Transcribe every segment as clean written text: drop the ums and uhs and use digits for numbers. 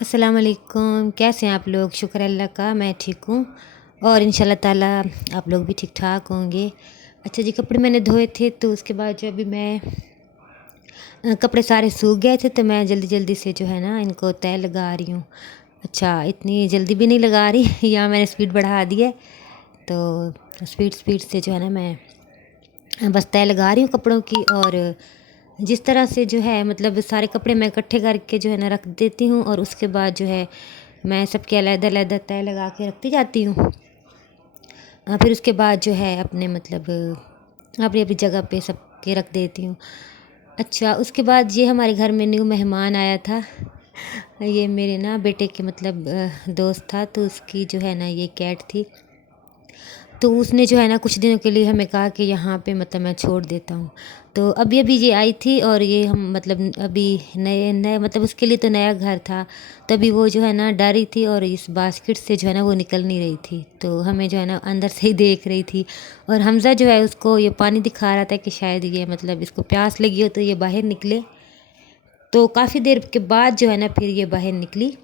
अस्सलाम वालेकुम। कैसे हैं आप लोग? शुक्र अल्लाह का मैं ठीक हूँ और इंशाल्लाह ताला आप लोग भी ठीक ठाक होंगे। अच्छा जी, कपड़े मैंने धोए थे तो उसके बाद जो अभी मैं कपड़े सारे सूख गए थे तो मैं जल्दी जल्दी से जो है ना इनको तय लगा रही हूँ। अच्छा, इतनी जल्दी भी नहीं लगा रही यहाँ मैंने स्पीड बढ़ा दी है। तो स्पीड स्पीड से जो है ना मैं बस तय लगा रही हूँ कपड़ों की। और जिस तरह से जो है मतलब सारे कपड़े मैं इकट्ठे करके जो है ना रख देती हूँ और उसके बाद जो है मैं सबके अलग-अलग तय लगा के रखती जाती हूँ। फिर उसके बाद जो है अपने मतलब अपनी अपनी जगह पे सबके रख देती हूँ। अच्छा, उसके बाद ये हमारे घर में न्यू मेहमान आया था। ये मेरे ना बेटे के मतलब दोस्त था, तो उसकी जो है ना ये कैट थी। तो उसने जो है ना कुछ दिनों के लिए हमें कहा कि यहाँ पे मतलब मैं छोड़ देता हूँ। तो अभी-अभी ये आई थी और ये हम मतलब अभी नए नए मतलब उसके लिए तो नया घर था। तभी वो जो है ना डर रही थी और इस बास्केट से जो है ना वो निकल नहीं रही थी। तो हमें जो है ना अंदर से ही देख रही थी और हमज़ा जो है उसको ये पानी दिखा रहा था कि शायद ये मतलब इसको प्यास लगी हो तो ये बाहर निकले। तो काफ़ी देर के बाद जो है ना फिर ये बाहर निकली।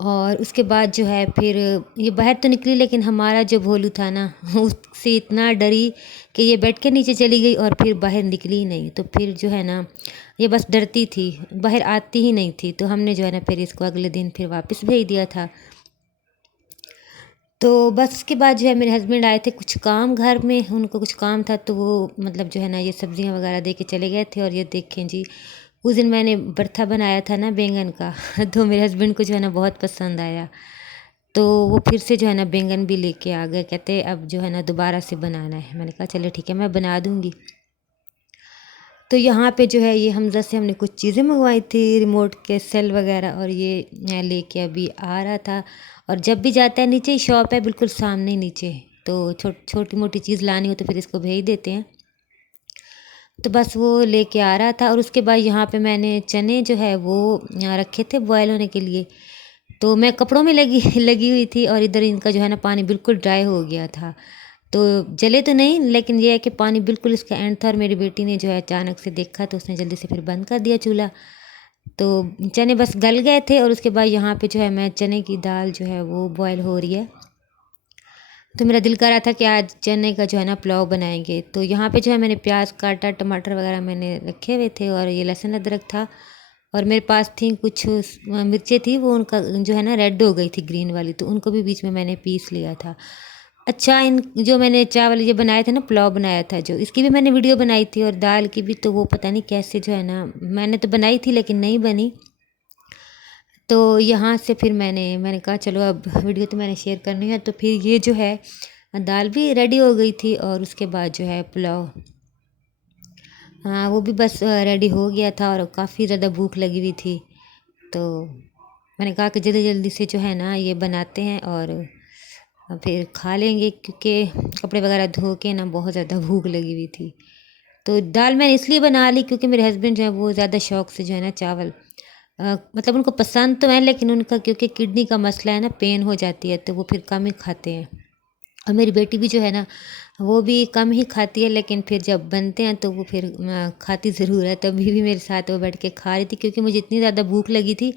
और उसके बाद जो है फिर ये बाहर तो निकली, लेकिन हमारा जो भोलू था ना उससे इतना डरी कि ये बेड के नीचे चली गई और फिर बाहर निकली ही नहीं। तो फिर जो है ना ये बस डरती थी, बाहर आती ही नहीं थी। तो हमने जो है ना फिर इसको अगले दिन फिर वापस भेज दिया था। तो बस उसके बाद जो है मेरे हस्बैंड आए थे कुछ काम घर में, उनको कुछ काम था तो वो मतलब जो है ना ये सब्जियां वगैरह दे के चले गए थे। और ये देखें जी, उस दिन मैंने भरता बनाया था ना बैंगन का तो मेरे हस्बैंड को जो है ना बहुत पसंद आया। तो वो फिर से जो है ना बैंगन भी लेके आ गए, कहते अब जो है ना दोबारा से बनाना है। मैंने कहा चलो ठीक है मैं बना दूँगी। तो यहाँ पे जो है ये हमज़ा से हमने कुछ चीज़ें मंगवाई थी, रिमोट के सेल वगैरह, और ये लेके अभी आ रहा था। और जब भी जाता है, नीचे ही शॉप है बिल्कुल सामने ही नीचे, तो छोटी मोटी चीज़ लानी हो तो फिर इसको भेज देते हैं। तो बस वो लेके आ रहा था और उसके बाद यहाँ पे मैंने चने जो है वो रखे थे बॉयल होने के लिए। तो मैं कपड़ों में लगी लगी हुई थी और इधर इनका जो है ना पानी बिल्कुल ड्राई हो गया था। तो जले तो नहीं, लेकिन ये है कि पानी बिल्कुल इसका एंड था और मेरी बेटी ने जो है अचानक से देखा तो उसने जल्दी से फिर बंद कर दिया चूल्हा। तो चने बस गल गए थे और उसके बाद यहाँ पे जो है मैं चने की दाल जो है वो बॉयल हो रही है। तो मेरा दिल कर रहा था कि आज चने का जो है ना पुलाव बनाएंगे। तो यहाँ पे जो है मैंने प्याज काटा, टमाटर वगैरह मैंने रखे हुए थे और ये लहसुन अदरक था। और मेरे पास थी कुछ मिर्चें थी, वो उनका जो है ना रेड हो गई थी ग्रीन वाली, तो उनको भी बीच में मैंने पीस लिया था। अच्छा, इन जो मैंने चावल ये बनाए थे ना, पुलाव बनाया था जो, इसकी भी मैंने वीडियो बनाई थी और दाल की भी। तो वो पता नहीं कैसे जो है ना मैंने तो बनाई थी लेकिन नहीं बनी। तो यहाँ से फिर मैंने कहा चलो अब वीडियो तो मैंने शेयर करनी है। तो फिर ये जो है दाल भी रेडी हो गई थी और उसके बाद जो है पुलाव, हाँ वो भी बस रेडी हो गया था और काफ़ी ज़्यादा भूख लगी हुई थी। तो मैंने कहा कि जल्दी जल्दी से जो है ना ये बनाते हैं और फिर खा लेंगे, क्योंकि कपड़े वगैरह धो के ना बहुत ज़्यादा भूख लगी हुई थी। तो दाल मैंने इसलिए बना ली क्योंकि मेरे हस्बैंड जो है वो ज़्यादा शौक से जो है ना चावल मतलब उनको पसंद तो है, लेकिन उनका क्योंकि किडनी का मसला है ना, पेन हो जाती है तो वो फिर कम ही खाते हैं। और मेरी बेटी भी जो है ना वो भी कम ही खाती है, लेकिन फिर जब बनते हैं तो वो फिर खाती ज़रूर है। तभी भी मेरे साथ वो बैठ के खा रही थी क्योंकि मुझे इतनी ज़्यादा भूख लगी थी।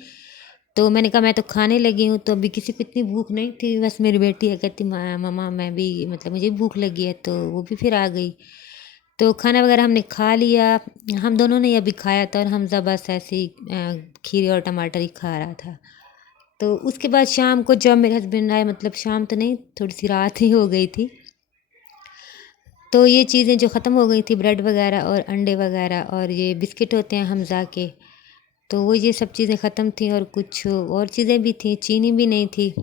तो मैंने कहा मैं तो खाने लगी हूँ, तो अभी किसी को इतनी भूख नहीं थी, बस मेरी बेटी है कहती मम्मा मैं भी मतलब मुझे भी भूख लगी है, तो वो भी फिर आ गई। तो खाना वगैरह हमने खा लिया, हम दोनों ने अभी खाया था और हमज़ा बस ऐसे ही खीरे और टमाटर ही खा रहा था। तो उसके बाद शाम को जब मेरे हस्बैंड आए, मतलब शाम तो नहीं, थोड़ी सी रात ही हो गई थी। तो ये चीज़ें जो ख़त्म हो गई थी, ब्रेड वगैरह और अंडे वगैरह और ये बिस्किट होते हैं हमज़ा के, तो वो ये सब चीज़ें ख़त्म थी और कुछ और चीज़ें भी थी, चीनी भी नहीं थी।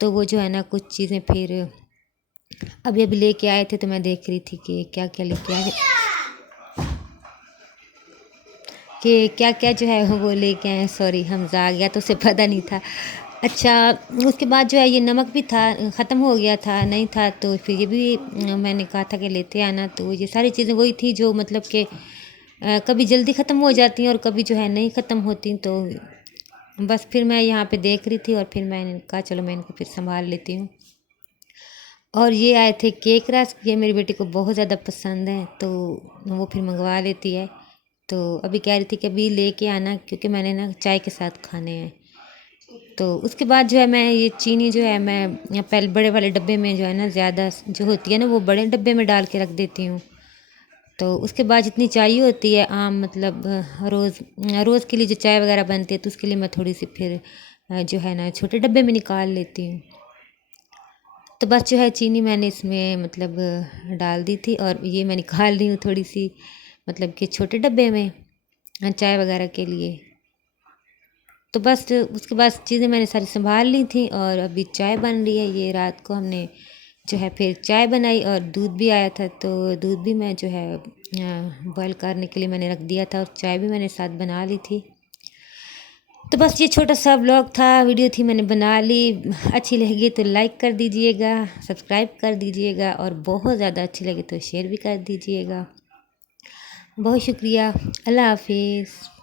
तो वो जो है ना कुछ चीज़ें फिर अभी अभी लेके आए थे, तो मैं देख रही थी कि क्या क्या लेके आए, कि क्या क्या जो है वो लेके आए। सॉरी, हमज़ा आ गया तो उसे पता नहीं था। अच्छा, उसके बाद जो है ये नमक भी था, ख़त्म हो गया था, नहीं था, तो फिर ये भी मैंने कहा था कि लेते आना। तो ये सारी चीज़ें वही थी जो मतलब कि कभी जल्दी ख़त्म हो जाती हैं और कभी जो है नहीं ख़त्म होती। तो बस फिर मैं यहाँ पे देख रही थी और फिर मैंने कहा चलो मैं इनको फिर संभाल लेती हूँ। और ये आए थे केक रस्क, ये मेरी बेटी को बहुत ज़्यादा पसंद है तो वो फिर मंगवा लेती है। तो अभी कह रही थी कि अभी लेके आना, क्योंकि मैंने ना चाय के साथ खाने हैं। तो उसके बाद जो है मैं ये चीनी जो है मैं पहले बड़े वाले डब्बे में जो है ना, ज़्यादा जो होती है ना वो बड़े डब्बे में डाल के रख देती हूँ। तो उसके बाद जितनी चाहिए होती है आम, मतलब रोज़ के लिए जो चाय वगैरह बनती है, तो उसके लिए मैं थोड़ी सी फिर जो है ना छोटे डब्बे में निकाल लेती हूँ। तो बस जो है चीनी मैंने इसमें मतलब डाल दी थी, और ये मैं निकाल रही हूँ थोड़ी सी, मतलब कि छोटे डब्बे में चाय वगैरह के लिए। तो बस उसके बाद चीज़ें मैंने सारी संभाल ली थी, और अभी चाय बन रही है। ये रात को हमने जो है फिर चाय बनाई, और दूध भी आया था, तो दूध भी मैं जो है बॉयल करने के लिए मैंने रख दिया था, और चाय भी मैंने साथ बना ली थी। तो बस ये छोटा सा व्लॉग था, वीडियो थी, मैंने बना ली। अच्छी लगी तो लाइक कर दीजिएगा, सब्सक्राइब कर दीजिएगा, और बहुत ज़्यादा अच्छी लगे तो शेयर भी कर दीजिएगा। बहुत शुक्रिया। अल्लाह हाफिज़।